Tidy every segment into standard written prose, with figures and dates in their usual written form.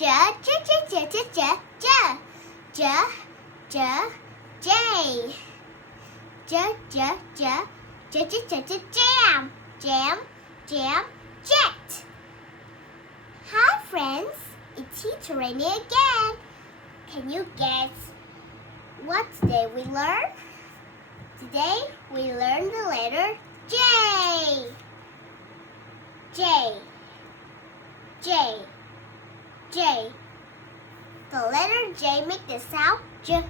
J, J, J, J, J, J, J, J, J, J, J, J, J, J, J, J, J, jam, jam, jam, jet. Hi friends, it's Teacher Rainy again. Can you guess what today we learn? Today we learn the letter J. J. J. J. The letter J make the sound J.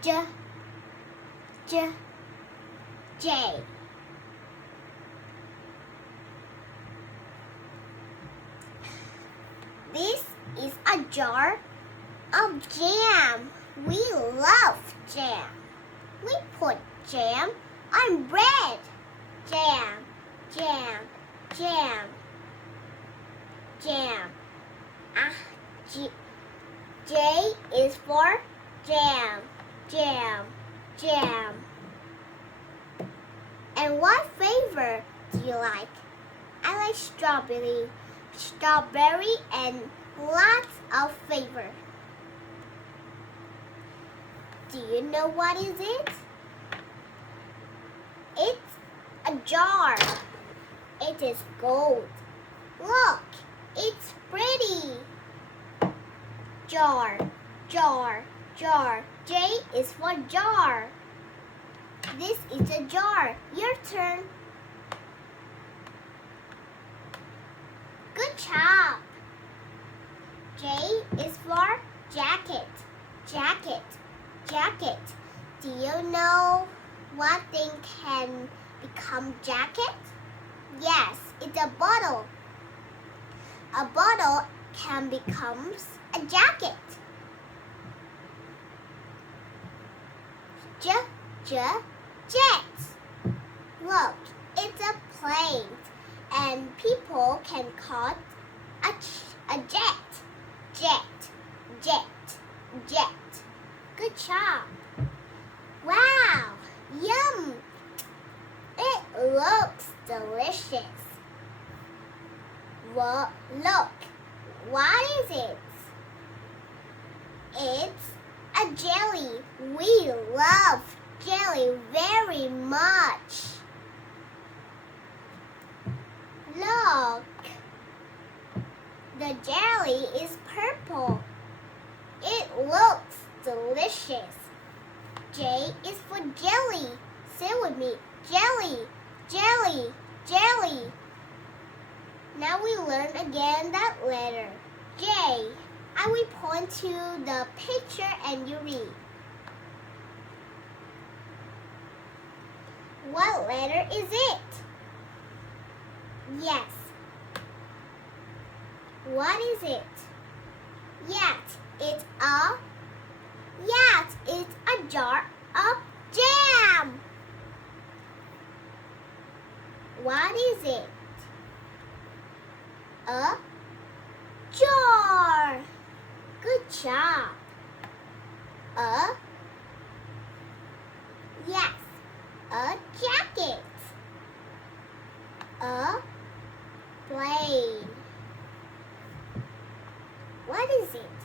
J. J. J. This is a jar of jam. We love jam. We put jam on bread. Jam, jam, jam, jam. J is for jam, jam, jam. And what flavor do you like? I like strawberry and lots of flavor. Do you know what is it? It's a jar. It is gold. Look, it's pretty. Jar, jar, jar. J is for jar. This is a jar. Your turn. Good job. J is for jacket. Jacket. Jacket. Do you know what thing can become jacket? Yes, it's a bottle. A bottle can become a jacket. Jet. Look, it's a plane, and people can call it a jet. Jet, jet, jet. Good job. Wow, yum. It looks delicious. Well, look, what is it? It's a jelly. We love jelly very much. Look, the jelly is purple. It looks delicious. J is for jelly. Say with me, jelly, jelly, jelly. Now we learn again that letter, J. I will point to the picture and you read. What letter is it? Yes. What is it? It's a jar of jam. What is it? A jar. Good job. A jacket. A plane. What is it?